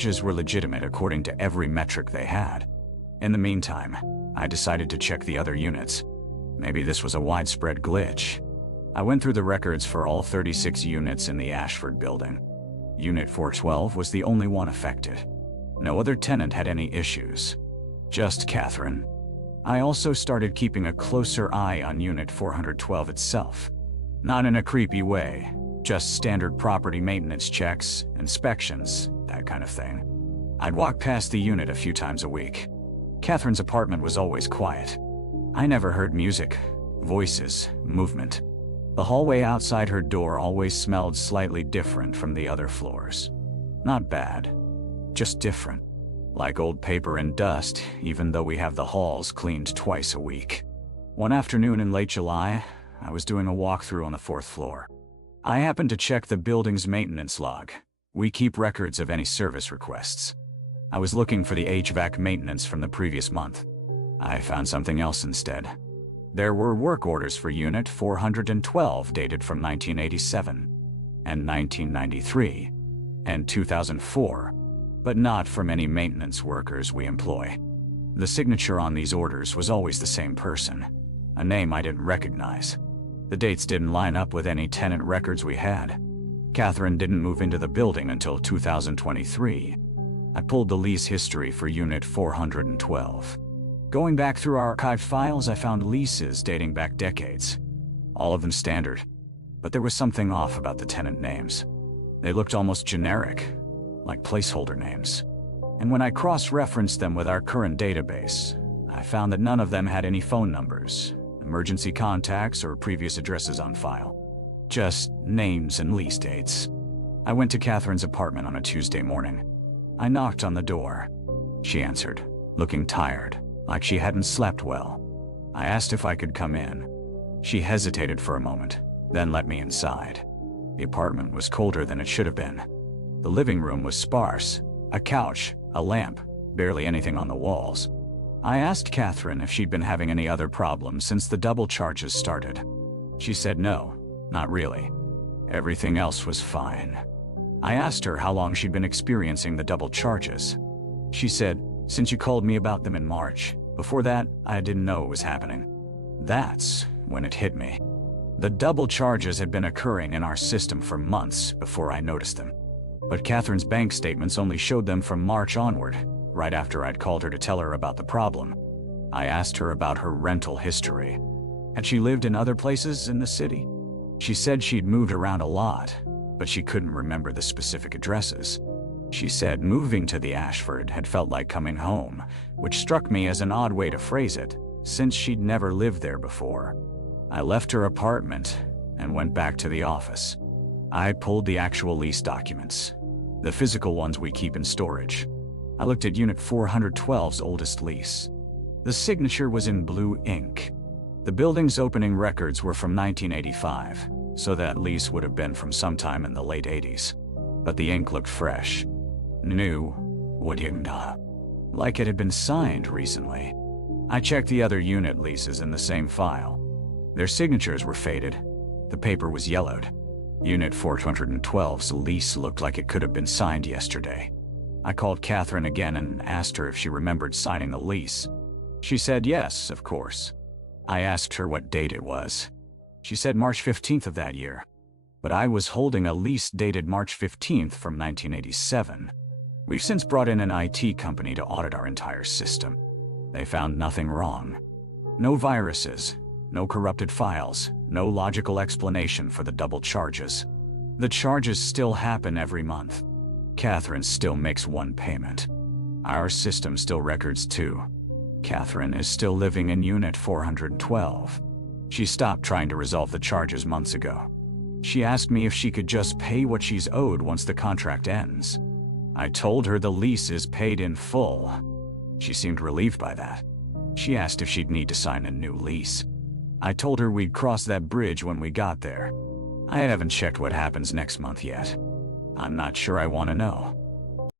charges were legitimate according to every metric they had. In the meantime, I decided to check the other units. Maybe this was a widespread glitch. I went through the records for all 36 units in the Ashford building. Unit 412 was the only one affected. No other tenant had any issues. Just Catherine. I also started keeping a closer eye on Unit 412 itself. Not in a creepy way, just standard property maintenance checks, inspections, that kind of thing. I'd walk past the unit a few times a week. Catherine's apartment was always quiet. I never heard music, voices, movement. The hallway outside her door always smelled slightly different from the other floors. Not bad, just different. Like old paper and dust, even though we have the halls cleaned twice a week. One afternoon in late July, I was doing a walkthrough on the 4th floor. I happened to check the building's maintenance log. We keep records of any service requests. I was looking for the HVAC maintenance from the previous month. I found something else instead. There were work orders for Unit 412 dated from 1987, and 1993, and 2004, but not from any maintenance workers we employ. The signature on these orders was always the same person, a name I didn't recognize. The dates didn't line up with any tenant records we had. Catherine didn't move into the building until 2023. I pulled the lease history for Unit 412. Going back through our archive files, I found leases dating back decades. All of them standard. But there was something off about the tenant names. They looked almost generic, like placeholder names. And when I cross-referenced them with our current database, I found that none of them had any phone numbers, emergency contacts, or previous addresses on file. Just names and lease dates. I went to Catherine's apartment on a Tuesday morning. I knocked on the door. She answered, looking tired, like she hadn't slept well. I asked if I could come in. She hesitated for a moment, then let me inside. The apartment was colder than it should have been. The living room was sparse, a couch, a lamp, barely anything on the walls. I asked Catherine if she'd been having any other problems since the double charges started. She said no, not really. Everything else was fine. I asked her how long she'd been experiencing the double charges. She said, since you called me about them in March. Before that, I didn't know it was happening. That's when it hit me. The double charges had been occurring in our system for months before I noticed them. But Catherine's bank statements only showed them from March onward, right after I'd called her to tell her about the problem. I asked her about her rental history. Had she lived in other places in the city? She said she'd moved around a lot, but she couldn't remember the specific addresses. She said moving to the Ashford had felt like coming home, which struck me as an odd way to phrase it, since she'd never lived there before. I left her apartment and went back to the office. I pulled the actual lease documents, the physical ones we keep in storage. I looked at Unit 412's oldest lease. The signature was in blue ink. The building's opening records were from 1985, so that lease would have been from sometime in the late 80s. But the ink looked fresh. New, like it had been signed recently. I checked the other unit leases in the same file. Their signatures were faded. The paper was yellowed. Unit 412's lease looked like it could have been signed yesterday. I called Catherine again and asked her if she remembered signing the lease. She said yes, of course. I asked her what date it was. She said March 15th of that year. But I was holding a lease dated March 15th from 1987. We've since brought in an IT company to audit our entire system. They found nothing wrong. No viruses, no corrupted files, no logical explanation for the double charges. The charges still happen every month. Catherine still makes one payment. Our system still records two. Catherine is still living in Unit 412. She stopped trying to resolve the charges months ago. She asked me if she could just pay what she's owed once the contract ends. I told her the lease is paid in full. She seemed relieved by that. She asked if she'd need to sign a new lease. I told her we'd cross that bridge when we got there. I haven't checked what happens next month yet. I'm not sure I want to know.